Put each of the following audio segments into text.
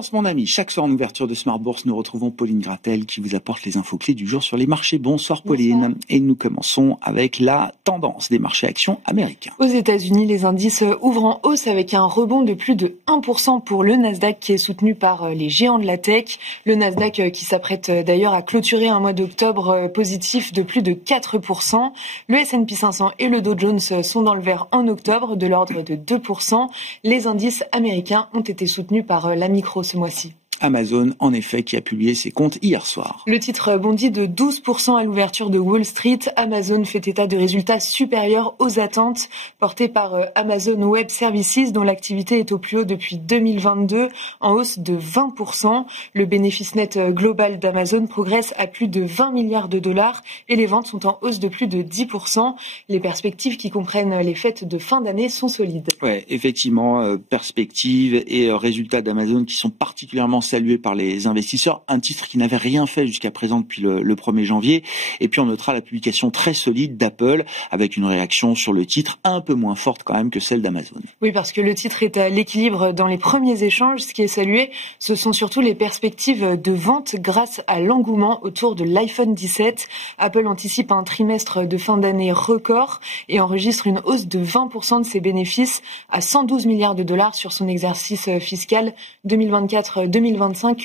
Tendance, mon ami. Chaque soir en ouverture de Smart Bourse, nous retrouvons Pauline Gratel qui vous apporte les infos clés du jour sur les marchés. Bonsoir Pauline. Bonsoir. Et nous commençons avec la tendance des marchés actions américains. Aux États-Unis, les indices ouvrent en hausse avec un rebond de plus de 1% pour le Nasdaq qui est soutenu par les géants de la tech. Le Nasdaq qui s'apprête d'ailleurs à clôturer un mois d'octobre positif de plus de 4%. Le S&P 500 et le Dow Jones sont dans le vert en octobre de l'ordre de 2%. Les indices américains ont été soutenus par la micro ce mois-ci. Amazon, en effet, qui a publié ses comptes hier soir. Le titre bondit de 12% à l'ouverture de Wall Street. Amazon fait état de résultats supérieurs aux attentes, portés par Amazon Web Services, dont l'activité est au plus haut depuis 2022, en hausse de 20%. Le bénéfice net global d'Amazon progresse à plus de 20 milliards de dollars et les ventes sont en hausse de plus de 10%. Les perspectives qui comprennent les fêtes de fin d'année sont solides. Ouais, effectivement, perspectives et résultats d'Amazon qui sont particulièrement salué par les investisseurs, un titre qui n'avait rien fait jusqu'à présent depuis le 1er janvier. Et puis on notera la publication très solide d'Apple avec une réaction sur le titre un peu moins forte quand même que celle d'Amazon. Oui, parce que le titre est à l'équilibre dans les premiers échanges. Ce qui est salué, ce sont surtout les perspectives de vente grâce à l'engouement autour de l'iPhone 17. Apple anticipe un trimestre de fin d'année record et enregistre une hausse de 20% de ses bénéfices à 112 milliards de dollars sur son exercice fiscal 2024-2025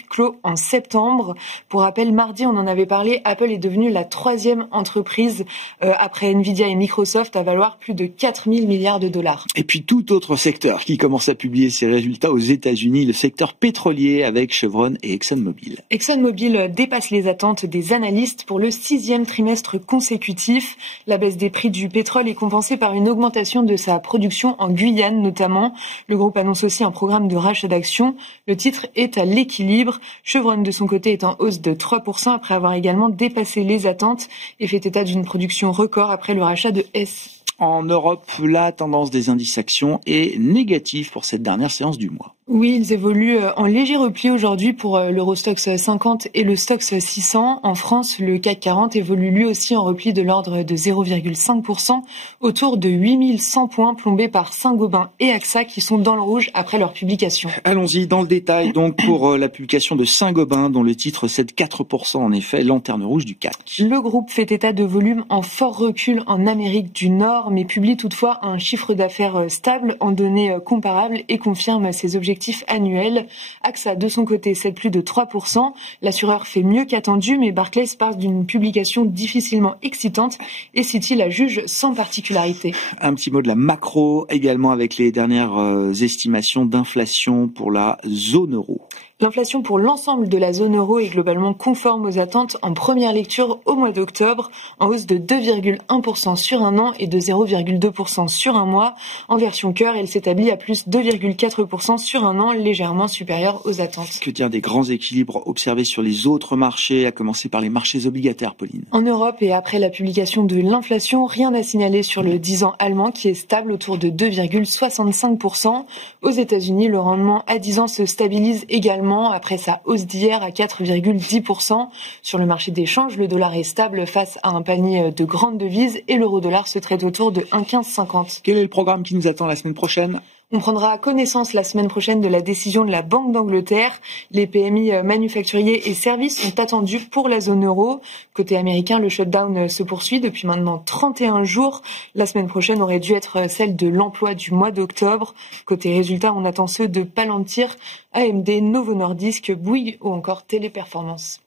clos en septembre. Pour rappel, mardi, on en avait parlé, Apple est devenue la troisième entreprise après Nvidia et Microsoft à valoir plus de 4 000 milliards de dollars. Et puis tout autre secteur qui commence à publier ses résultats aux États-Unis, le secteur pétrolier avec Chevron et ExxonMobil. ExxonMobil dépasse les attentes des analystes pour le 6e trimestre consécutif. La baisse des prix du pétrole est compensée par une augmentation de sa production en Guyane notamment. Le groupe annonce aussi un programme de rachat d'actions. Le titre est à l'équilibre. Chevron, de son côté, est en hausse de 3% après avoir également dépassé les attentes et fait état d'une production record après le rachat de Hess. En Europe, la tendance des indices actions est négative pour cette dernière séance du mois. Oui, ils évoluent en léger repli aujourd'hui pour l'Eurostoxx 50 et le Stoxx 600. En France, le CAC 40 évolue lui aussi en repli de l'ordre de 0,5%, autour de 8100 points plombés par Saint-Gobain et AXA qui sont dans le rouge après leur publication. Allons-y dans le détail donc pour la publication de Saint-Gobain dont le titre cède 4% en effet, lanterne rouge du CAC. Le groupe fait état de volume en fort recul en Amérique du Nord mais publie toutefois un chiffre d'affaires stable en données comparables et confirme ses objectifs annuel. AXA, de son côté, cède plus de 3%. L'assureur fait mieux qu'attendu, mais Barclays parle d'une publication difficilement excitante et Citi la juge sans particularité. Un petit mot de la macro également avec les dernières estimations d'inflation pour la zone euro. L'inflation pour l'ensemble de la zone euro est globalement conforme aux attentes en première lecture au mois d'octobre, en hausse de 2,1% sur un an et de 0,2% sur un mois. En version cœur, elle s'établit à plus 2,4% sur un an, légèrement supérieure aux attentes. Que dire des grands équilibres observés sur les autres marchés, à commencer par les marchés obligataires, Pauline? En Europe et après la publication de l'inflation, rien à signaler sur le 10 ans allemand qui est stable autour de 2,65%. Aux États-Unis, le rendement à 10 ans se stabilise également après sa hausse d'hier à 4,10%. Sur le marché des changes, le dollar est stable face à un panier de grandes devises et l'euro-dollar se traite autour de 1,1550. Quel est le programme qui nous attend la semaine prochaine ? On prendra connaissance la semaine prochaine de la décision de la Banque d'Angleterre. Les PMI manufacturiers et services sont attendus pour la zone euro. Côté américain, le shutdown se poursuit depuis maintenant 31 jours. La semaine prochaine aurait dû être celle de l'emploi du mois d'octobre. Côté résultats, on attend ceux de Palantir, AMD, Novo Nordisk, Bouygues ou encore Téléperformance.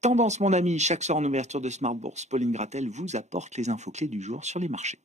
Tendance, mon ami, chaque soir en ouverture de Smart Bourse, Pauline Gratel vous apporte les infos clés du jour sur les marchés.